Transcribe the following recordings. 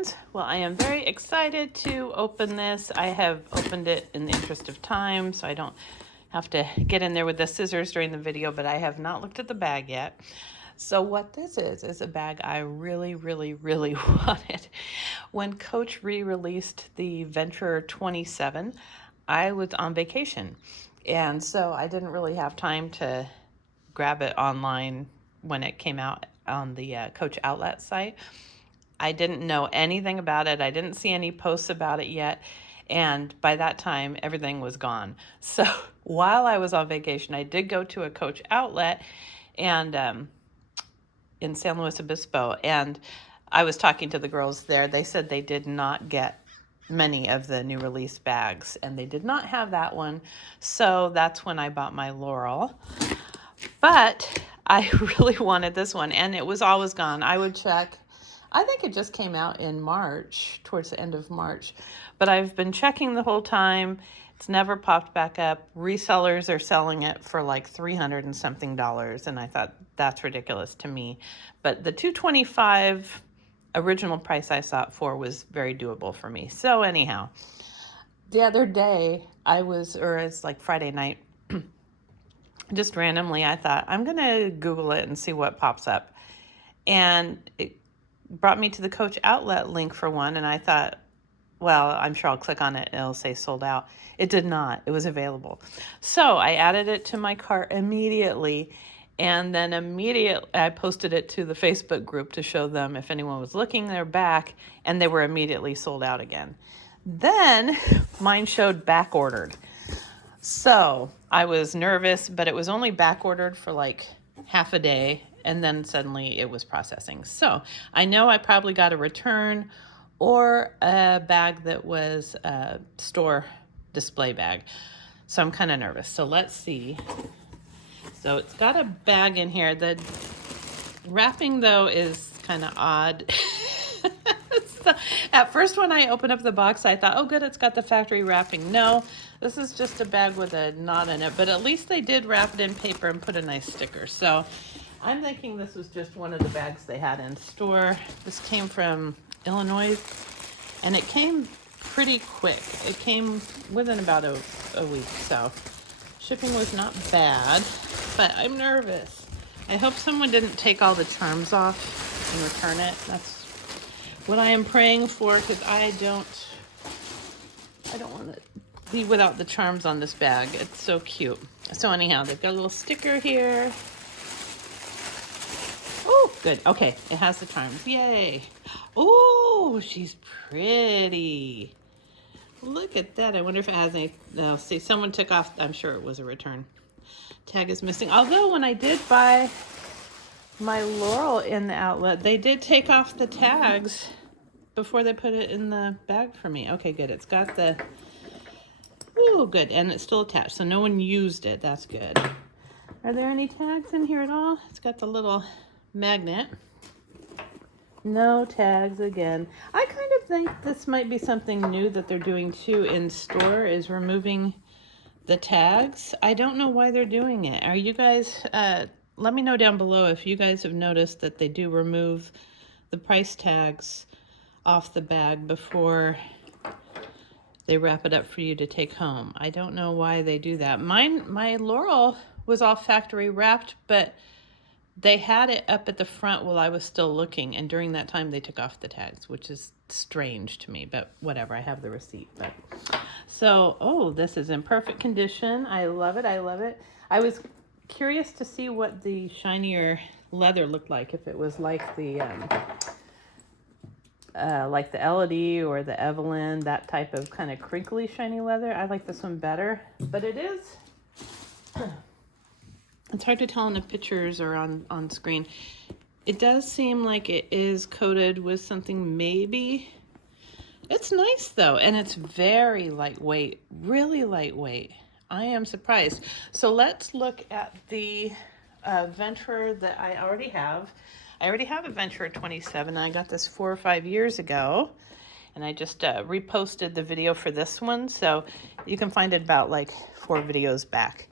friends. Well, I am very excited to open this. I have opened it in the interest of time, so I don't have to get in there with the scissors during the video, but I have not looked at the bag yet. So what this is a bag I really, really, really wanted. When Coach re-released the Venture 27, I was on vacation. And so I didn't really have time to grab it online when it came out on the Coach Outlet site. I didn't know anything about it. I didn't see any posts about it yet. And by that time, everything was gone. So while I was on vacation, I did go to a Coach Outlet and in San Luis Obispo. And I was talking to the girls there. They said they did not get many of the new release bags, and they did not have that one. So that's when I bought my Laurel. But I really wanted this one, and it was always gone. I would check. I think it just came out in March, towards the end of March. But I've been checking the whole time. It's never popped back up. Resellers are selling it for like $300 and something, and I thought that's ridiculous to me. But the $225 original price I saw it for was very doable for me. So anyhow, the other day it's like Friday night, just randomly I thought I'm gonna Google it and see what pops up, and it brought me to the Coach Outlet link for one, and I thought, well, I'm sure I'll click on it and it'll say sold out. It did not. It was available. So I added it to my cart immediately, and then immediately I posted it to the Facebook group to show them if anyone was looking, they're back, and they were immediately sold out again. Then mine showed back ordered. So I was nervous, but it was only back ordered for like half a day, and then suddenly it was processing. So I know I probably got a return or a bag that was a store display bag. So I'm kind of nervous. So let's see. So it's got a bag in here. The wrapping though is kind of odd. So at first when I opened up the box, I thought, oh good, it's got the factory wrapping. No, this is just a bag with a knot in it, but at least they did wrap it in paper and put a nice sticker. So I'm thinking this was just one of the bags they had in store. This came from Illinois, and it came pretty quick. It came within about a week, so shipping was not bad, but I'm nervous. I hope someone didn't take all the charms off and return it. That's what I am praying for, because I don't want to be without the charms on this bag. It's so cute. So anyhow, they've got a little sticker here. Oh, good. Okay, it has the charms. Yay. Oh, she's pretty. Look at that. I wonder if it has any. No, see, someone took off. I'm sure it was a return. Tag is missing. Although when I did buy my Laurel in the outlet, they did take off the tags before they put it in the bag for me. Okay, good. It's got the. Oh, good. And it's still attached, so no one used it. That's good. Are there any tags in here at all? It's got the little magnet. No tags again. I kind of think this might be something new that they're doing too in store, is removing the tags. I don't know why they're doing it. Are you guys, let me know down below if you guys have noticed that they do remove the price tags off the bag before they wrap it up for you to take home. I don't know why they do that. My Laurel was all factory wrapped, but they had it up at the front while I was still looking, and during that time they took off the tags, which is strange to me, but whatever, I have the receipt. But so, oh, this is in perfect condition. I love it. I love it. I was curious to see what the shinier leather looked like, if it was like the Elodie or the Evelyn, that type of kind of crinkly shiny leather. I like this one better, but it is. It's hard to tell in the pictures or on screen. It does seem like it is coated with something, maybe. It's nice though, and it's very lightweight, really lightweight. I am surprised. So let's look at the Venture that I already have. I already have a Venture 27. I got this 4 or 5 years ago, and I just reposted the video for this one, so you can find it about like 4 videos back.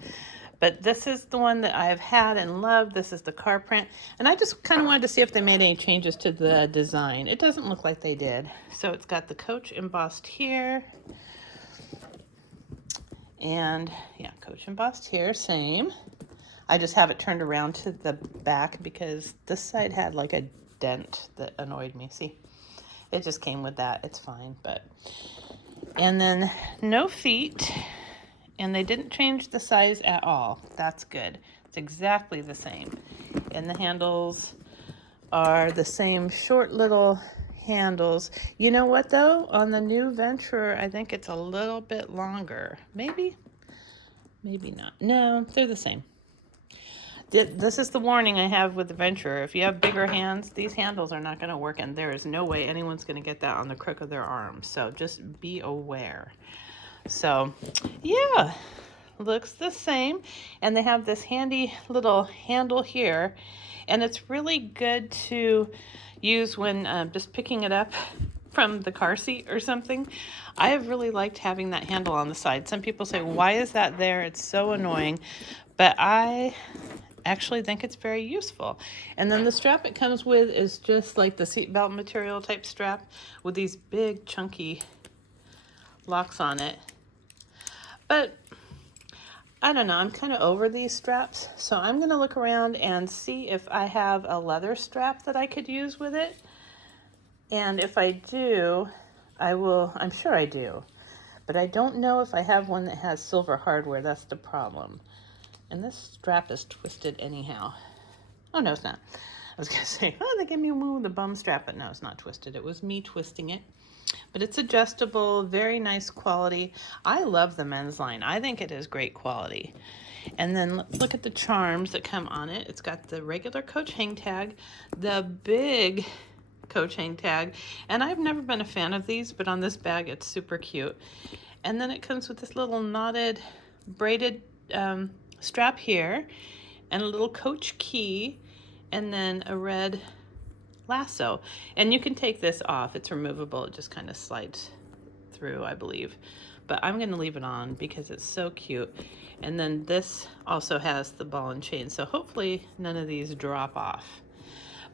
But this is the one that I've had and loved. This is the car print. And I just kind of wanted to see if they made any changes to the design. It doesn't look like they did. So it's got the Coach embossed here. And yeah, Coach embossed here, same. I just have it turned around to the back because this side had like a dent that annoyed me. See, it just came with that. It's fine, but. And then no feet, and they didn't change the size at all. That's good. It's exactly the same. And the handles are the same short little handles. You know what though? On the new Venturer, I think it's a little bit longer. Maybe not. No, they're the same. This is the warning I have with the Venturer. If you have bigger hands, these handles are not going to work, and there is no way anyone's going to get that on the crook of their arm. So just be aware. So yeah, looks the same. And they have this handy little handle here, and it's really good to use when just picking it up from the car seat or something. I have really liked having that handle on the side. Some people say, why is that there? It's so annoying. But I actually think it's very useful. And then the strap it comes with is just like the seatbelt material type strap with these big chunky locks on it. But I don't know, I'm kind of over these straps, so I'm going to look around and see if I have a leather strap that I could use with it. And if I do, I'm sure I do, but I don't know if I have one that has silver hardware. That's the problem. And this strap is twisted anyhow. Oh, no, it's not. I was going to say, oh, they gave me one with a bum strap, but no, it's not twisted. It was me twisting it. But it's adjustable, very nice quality. I love the men's line. I think it is great quality. And then let's look at the charms that come on it. It's got the regular Coach hang tag, the big Coach hang tag. And I've never been a fan of these, but on this bag, it's super cute. And then it comes with this little knotted, braided strap here, and a little Coach key, and then a red lasso. And you can take this off. It's removable. It just kind of slides through, I believe. But I'm going to leave it on because it's so cute. And then this also has the ball and chain. So hopefully none of these drop off.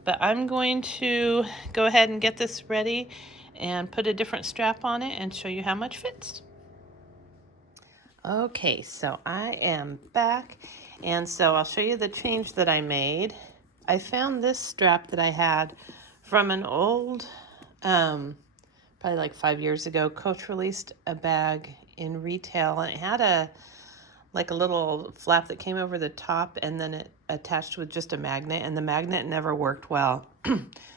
But I'm going to go ahead and get this ready and put a different strap on it and show you how much fits. Okay, so I am back. And so I'll show you the change that I made. I found this strap that I had from an old, probably like 5 years ago. Coach released a bag in retail, and it had like a little flap that came over the top, and then it attached with just a magnet, and the magnet never worked well.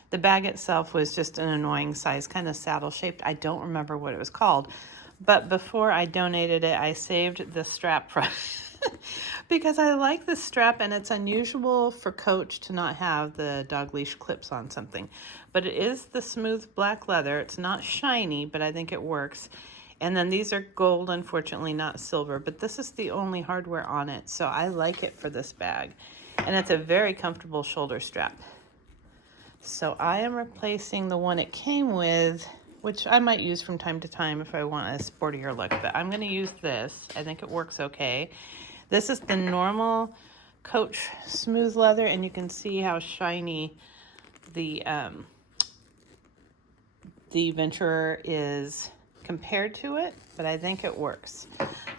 The bag itself was just an annoying size, kind of saddle shaped. I don't remember what it was called, but before I donated it, I saved the strap from because I like this strap, and it's unusual for Coach to not have the dog leash clips on something. But it is the smooth black leather. It's not shiny, but I think it works. And then these are gold, unfortunately not silver, but this is the only hardware on it, so I like it for this bag. And it's a very comfortable shoulder strap. So I am replacing the one it came with, which I might use from time to time if I want a sportier look, but I'm going to use this. I think it works okay. This is the normal Coach smooth leather, and you can see how shiny the Venturer is compared to it, but I think it works.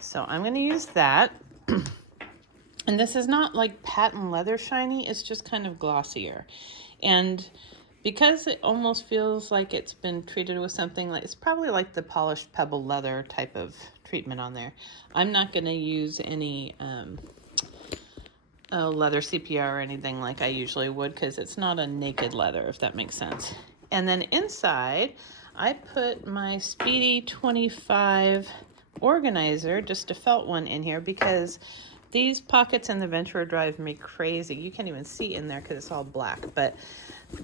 So I'm going to use that. And this is not like patent leather shiny, it's just kind of glossier. And because it almost feels like it's been treated with something like, it's probably like the polished pebble leather type of treatment on there. I'm not going to use any leather CPR or anything like I usually would, because it's not a naked leather, if that makes sense. And then inside, I put my Speedy 25 organizer, just a felt one, in here because these pockets in the Venturer drive me crazy. You can't even see in there because it's all black, but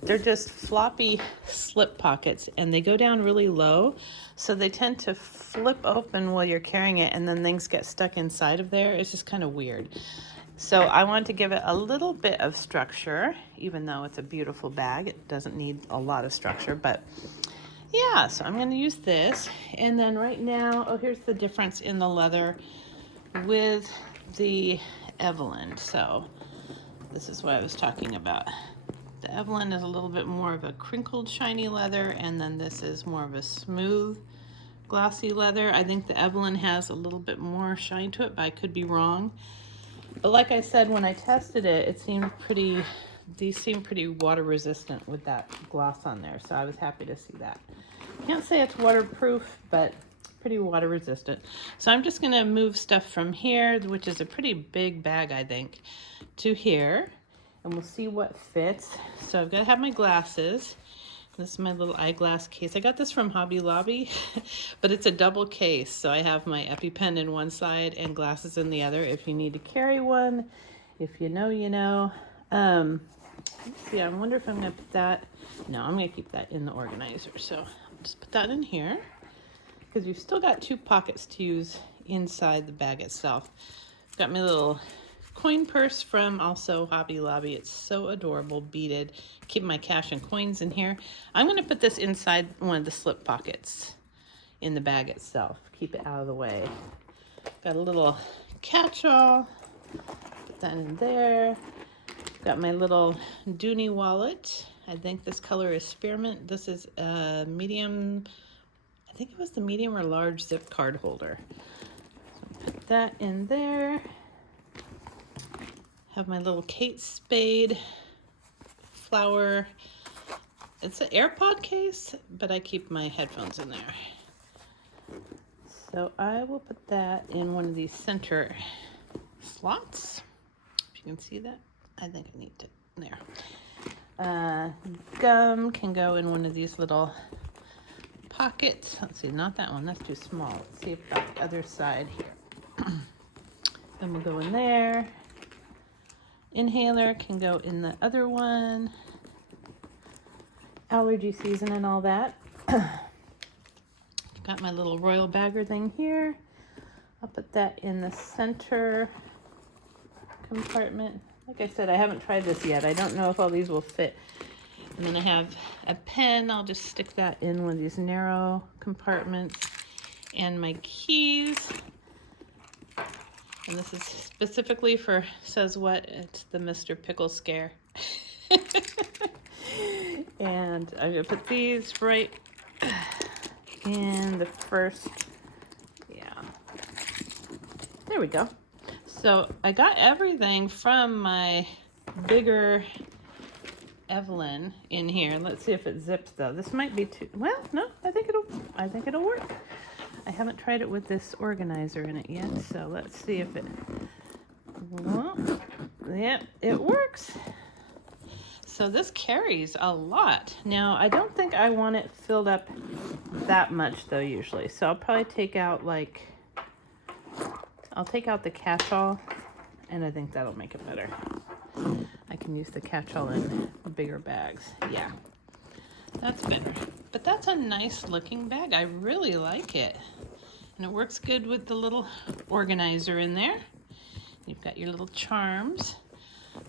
they're just floppy slip pockets, and they go down really low, so they tend to flip open while you're carrying it, and then things get stuck inside of there. It's just kind of weird. So I wanted to give it a little bit of structure, even though it's a beautiful bag. It doesn't need a lot of structure, but yeah, so I'm going to use this. And then right now, oh, here's the difference in the leather with the Evelyn. So this is what I was talking about. The Evelyn is a little bit more of a crinkled shiny leather, and then this is more of a smooth glossy leather. I think the Evelyn has a little bit more shine to it, but I could be wrong. But like I said, when I tested it, these seem pretty water resistant with that gloss on there, so I was happy to see that. Can't say it's waterproof, but pretty water resistant. So I'm just gonna move stuff from here, which is a pretty big bag, I think, to here, and we'll see what fits. So I've got to have my glasses. This is my little eyeglass case. I got this from Hobby Lobby, but it's a double case. So I have my EpiPen in one side and glasses in the other if you need to carry one. If you know, you know. Let's see, I wonder if I'm gonna put that, no, I'm gonna keep that in the organizer. So I'll just put that in here because you've still got 2 pockets to use inside the bag itself. Got my little coin purse from also Hobby Lobby. It's so adorable, beaded. Keep my cash and coins in here. I'm gonna put this inside one of the slip pockets in the bag itself. Keep it out of the way. Got a little catch-all, put that in there. Got my little Dooney wallet. I think this color is spearmint. This is a medium, I think it was the medium or large zip card holder. So put that in there. Have my little Kate Spade flower. It's an AirPod case, but I keep my headphones in there. So I will put that in one of these center slots. If you can see that, I think I need to, there. Gum can go in one of these little pockets. Let's see, not that one, that's too small. Let's see about the other side here. Then we'll go in there. Inhaler can go in the other one. Allergy season and all that. Got my little royal bagger thing here. I'll put that in the center compartment. Like I said, I haven't tried this yet. I don't know if all these will fit. And then I have a pen. I'll just stick that in one of these narrow compartments. And my keys. And this is specifically for, says what? It's the Mr. Pickle Scare. And I'm gonna put these right in the first, yeah. There we go. So I got everything from my bigger Evelyn in here. Let's see if it zips though. This might be too, well, no, I think it'll work. I haven't tried it with this organizer in it yet, so let's see if it, well, yep, it works. So this carries a lot. Now, I don't think I want it filled up that much though usually, so I'll probably take out like, I'll take out the catch-all, and I think that'll make it better. I can use the catch-all in bigger bags. Yeah, that's better. But that's a nice looking bag. I really like it. And it works good with the little organizer in there. You've got your little charms.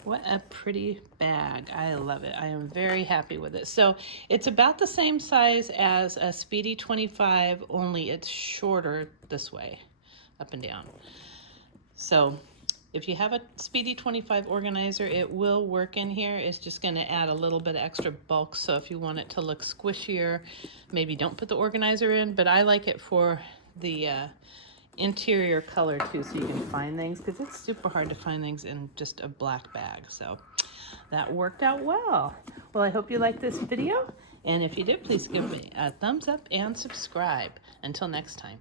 What a pretty bag. I love it. I am very happy with it. So it's about the same size as a Speedy 25, only it's shorter this way, up and down. So if you have a Speedy 25 organizer, it will work in here. It's just going to add a little bit of extra bulk. So if you want it to look squishier, maybe don't put the organizer in, but I like it for the interior color too, so you can find things, because it's super hard to find things in just a black bag. So that worked out well. Well, I hope you liked this video, and if you did, please give me a thumbs up and subscribe. Until next time.